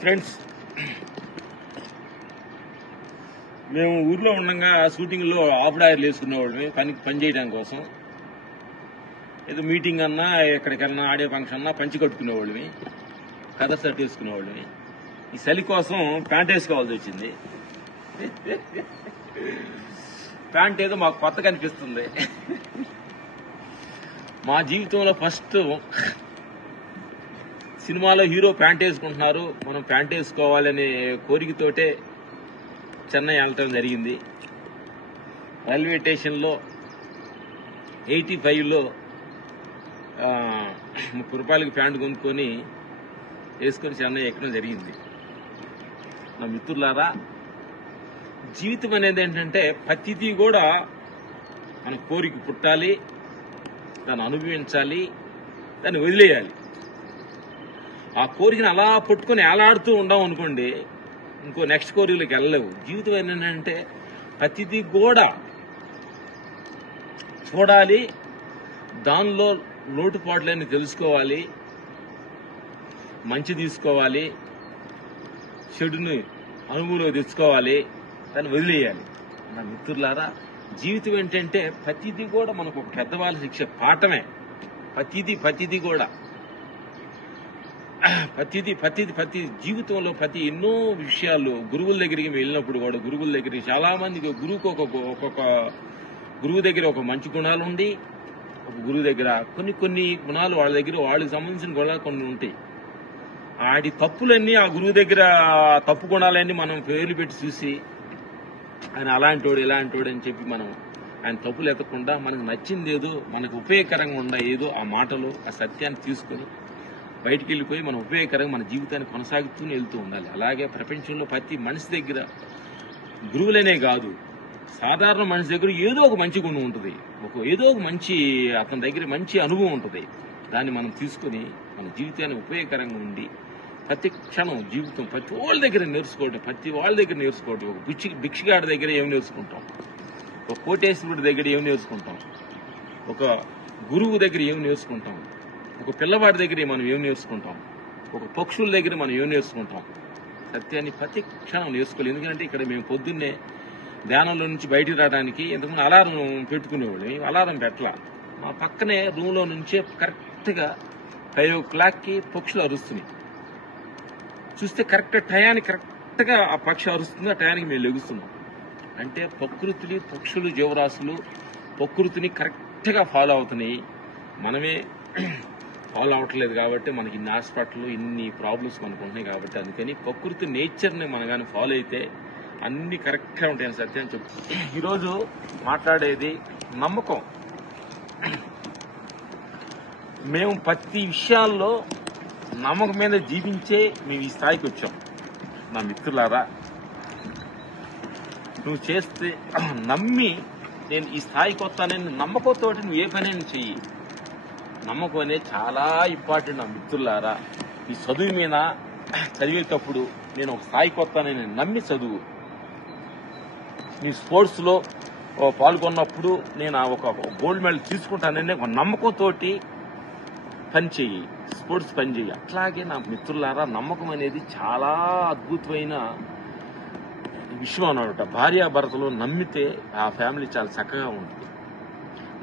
Friends, మేము ఊర్లో ఉండగా షూటింగ్లో ఆఫ్ డాయర్లు వేసుకునేవాళ్ళని పని చేయడం కోసం. ఏదో మీటింగ్ అన్నా ఎక్కడికన్నా ఆడియో ఫంక్షన్ అన్నా పంచి కట్టుకునేవాళ్ళని, కథ షర్ట్ వేసుకునేవాళ్ళని. ఈ చలి కోసం ప్యాంట్ వేసుకోవాల్సి వచ్చింది. ప్యాంట్ ఏదో మాకు కొత్తగా అనిపిస్తుంది. మా జీవితంలో ఫస్ట్ సినిమాలో హీరో ప్యాంట్ వేసుకుంటున్నారు, మనం ప్యాంట్ వేసుకోవాలనే కోరికతోటే చెన్నై వెళ్ళటం జరిగింది. రైల్వే స్టేషన్లో 85లో 30 రూపాయలకి ప్యాంట్ కొనుక్కొని వేసుకొని చెన్నై ఎక్కడం జరిగింది. నా మిత్రులారా, జీవితం అనేది ఏంటంటే ప్రతిదీ కూడా మన కోరిక పుట్టాలి, దాన్ని అనుభవించాలి, దాన్ని వదిలేయాలి. ఆ కోరికను అలా పట్టుకొని ఏలాడుతూ ఉండాం అనుకోండి, ఇంకో నెక్స్ట్ కోరికలోకి వెళ్ళలేవు. జీవితం ఏంటంటే ప్రతిదీ కూడా చూడాలి, దానిలో లోటుపాట్లన్నీ తెలుసుకోవాలి, మంచి తీసుకోవాలి, చెడుని అనుభవంలో తెచ్చుకోవాలి, దాన్ని వదిలేయాలి. నా మిత్రులారా, జీవితం ఏంటంటే ప్రతిదీ కూడా మనకు ఒక పెద్దవాళ్ళ శిక్ష పాఠమే. ప్రతిదీ కూడా ప్రతి జీవితంలో ఎన్నో విషయాలు గురువుల దగ్గరికి వెళ్ళినప్పుడు కూడా, గురువుల దగ్గరికి చాలా మందికి గురువుకు ఒక్కొక్క గురువు దగ్గర ఒక మంచి గుణాలు ఉండి, ఒక గురువు దగ్గర కొన్ని గుణాలు వాళ్ళ దగ్గర వాళ్ళకి సంబంధించిన గుణాలు కొన్ని ఉంటాయి. ఆడి తప్పులన్నీ ఆ గురువు దగ్గర తప్పు గుణాలన్నీ మనం పేర్లు పెట్టి చూసి ఆయన అలాంటోడు ఇలాంటోడు అని చెప్పి మనం ఆయన తప్పులు ఎత్తకుండా మనకు నచ్చింది ఏదో, మనకు ఉపయోగకరంగా ఉన్న ఏదో ఆ మాటలు, ఆ సత్యాన్ని తీసుకుని బయటికి వెళ్ళిపోయి మన ఉపయోగకరంగా మన జీవితాన్ని కొనసాగుతూనే వెళ్తూ ఉండాలి. అలాగే ప్రపంచంలో ప్రతి మనిషి దగ్గర గురువులనే కాదు, సాధారణ మనిషి దగ్గర ఏదో ఒక మంచి గుణం ఉంటుంది, ఏదో ఒక మంచి అతని దగ్గర మంచి అనుభవం ఉంటుంది. దాన్ని మనం తీసుకుని మన జీవితాన్ని ఉపయోగకరంగా ఉండి ప్రతి క్షణం జీవితం ప్రతి వాళ్ళ దగ్గర నేర్చుకోవటం. ఒక భిక్షగాడి దగ్గర ఏం నేర్చుకుంటాం, ఒక కోటేశ్వరుడి దగ్గర ఏం నేర్చుకుంటాం, ఒక గురువు దగ్గర ఏం నేర్చుకుంటాం, ఒక పిల్లవాడి దగ్గర మనం ఏం నేర్చుకుంటాం, ఒక పక్షుల దగ్గర మనం ఏం నేర్చుకుంటాం. సత్యాన్ని ప్రతి క్షణం నేర్చుకోవాలి. ఎందుకంటే ఇక్కడ మేము పొద్దున్నే ధ్యానంలో నుంచి బయటికి రావడానికి ఇంతకుముందు అలారం పెట్టుకునేవాళ్ళు. అలారం పెట్టలా, మా పక్కనే రూమ్లో నుంచే కరెక్ట్గా 5 o'clockకి పక్షులు అరుస్తున్నాయి. చూస్తే కరెక్ట్గా ఆ పక్షి అరుస్తుంది, ఆ టయానికి మేము లెగుస్తున్నాం. అంటే ప్రకృతిని, పక్షులు, జీవరాశులు ప్రకృతిని కరెక్ట్గా ఫాలో అవుతున్నాయి. మనమే ఫాలో అవ్వట్లేదు కాబట్టి మనకి ఇన్ని హాస్పిటల్, ఇన్ని ప్రాబ్లమ్స్ మనకు ఉన్నాయి. కాబట్టి అందుకని ప్రకృతి, నేచర్ని మనం కానీ ఫాలో అయితే అన్ని కరెక్ట్గా ఉంటాయని సత్యం చెప్తుంది. ఈరోజు మాట్లాడేది నమ్మకం. మేము ప్రతి విషయాల్లో నమ్మకం మీద జీవించే మేము ఈ స్థాయికి వచ్చాం. నా మిత్రులారా, నువ్వు చేస్తే నమ్మి నేను ఈ స్థాయికి వస్తానని నమ్మకంతో నువ్వు ఏ పనైనా చెయ్యి. నమ్మకం అనేది చాలా ఇంపార్టెంట్. నా మిత్రులారా, ఈ చదువు మీద చదివేటప్పుడు నేను ఒక స్థాయికి వస్తానని నమ్మి చదువు. నీ స్పోర్ట్స్లో పాల్గొన్నప్పుడు నేను ఒక గోల్డ్ మెడల్ తీసుకుంటానని ఒక నమ్మకంతో పని చెయ్యి, స్పోర్ట్స్ పని చెయ్యి. అట్లాగే నా మిత్రులారా, నమ్మకం అనేది చాలా అద్భుతమైన విషయం అన్నమాట. భార్యాభర్తలు నమ్మితే ఆ ఫ్యామిలీ చాలా చక్కగా ఉంటుంది.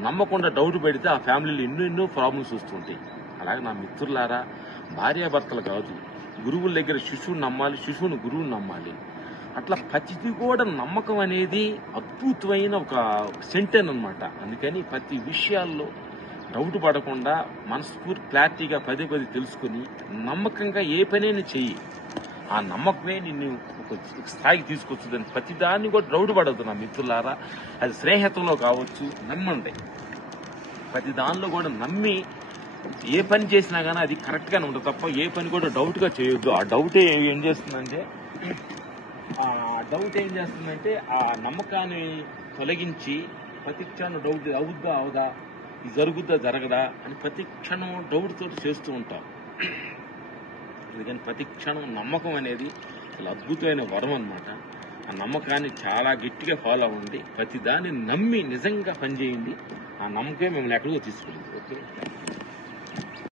నమ్మకుండా డౌట్ పెడితే ఆ ఫ్యామిలీలో ఎన్నో ప్రాబ్లమ్స్ వస్తుంటాయి. అలాగే నా మిత్రులారా, భార్యాభర్తలు కాదు, గురువుల దగ్గర శిశువుని నమ్మాలి, శిశువుని గురువుని నమ్మాలి. అట్లా ప్రతిదీ కూడా నమ్మకం అనేది అద్భుతమైన ఒక సెంటెన్ అన్నమాట. అందుకని ప్రతి విషయాల్లో డౌట్ పడకుండా మనస్ఫూర్తి క్లారిటీగా పదే తెలుసుకుని నమ్మకంగా ఏ పనైనా చెయ్యి. ఆ నమ్మకమే నిన్ను ఒక స్థాయికి తీసుకొచ్చుదని ప్రతిదాన్ని కూడా డౌట్ పడద్దు. నా మిత్రులారా, అది స్నేహితంలో కావచ్చు, నమ్మండి. ప్రతి దానిలో కూడా నమ్మి ఏ పని చేసినా కానీ అది కరెక్ట్గానే ఉంటుంది తప్ప ఏ పని కూడా డౌట్గా చేయొద్దు. ఆ డౌట్ ఏం చేస్తుందంటే ఆ నమ్మకాన్ని తొలగించి ప్రతి క్షణం డౌట్ అవుద్దా అవదా, ఇది జరుగుద్దా జరగదా అని ప్రతి క్షణం డౌట్ తోటి చేస్తూ ఉంటాం. అందుకని ప్రతి క్షణం నమ్మకం అనేది చాలా అద్భుతమైన వరం అన్నమాట. ఆ నమ్మకాన్ని చాలా గట్టిగా ఫాలో అవ్వండి. ప్రతి దాన్ని నమ్మి నిజంగా పనిచేయండి. ఆ నమ్మకమే మిమ్మల్ని ఎక్కడికో తీసుకెళ్ళింది. ఓకే.